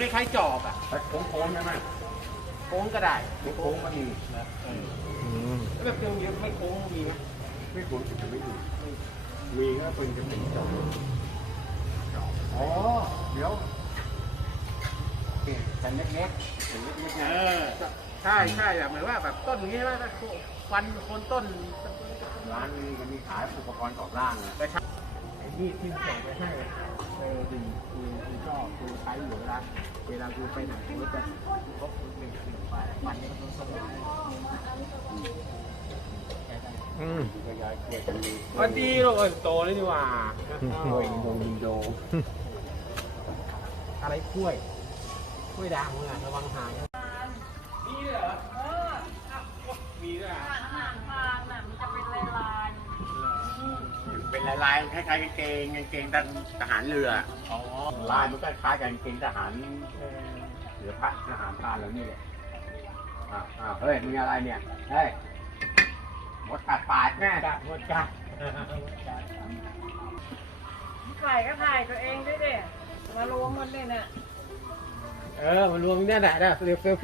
คล้ายๆจอบอะแต่โค้งๆใช่ไหมโค้งก็ได้โค้งก็มีแล้วแบบยังยังไม่โค้งมีไหมไม่โค้งจะไม่มีมีก็เป็นจะเป็นจอบอ๋อเดี๋ยวกันเล็กๆเป็นเล็กๆเอนะอใช่ใช่แบบเหมือนว่าแบบต้นนี้ว่าฟันคนต้นร้านนี้ก็มีขายอุปกรณ์ก่อสร้างนะไปทำไอ้นี่ที่ส่งไปให้ ออดีกูกูชอบกูใช้อยู่เวลาเวลากูไปไหนกูจะพกหนึ่งหนึ่งไปฟันนี่มันต้นไม้อืมก็ย้ายเกลียดกันดีอ๋อดีลูกเออโตแล้วนี่หว่าโดยโดยโดอะไรกล้วยกล้วยด่างมึงอะระวังหายมีเหรอเออมีด้วยอะ ลายๆคล้ายๆกางเกงกางเกงทหารเรืออ๋อลายมันก็คล้ายกับกางเกงทหารเออหรือพระทหารพรานเรานี่แหละอ้าวอ้าวเฮ้ยมีอะไรเนี่ยเฮ้ยหมดกัดปากแน่กัดหมดกัดถ่ายก็ถ่ายตัวเองด้วยเด็มารวมกันเลยน่ะ เออมันรวมเนี่ยแหละนะเร็ว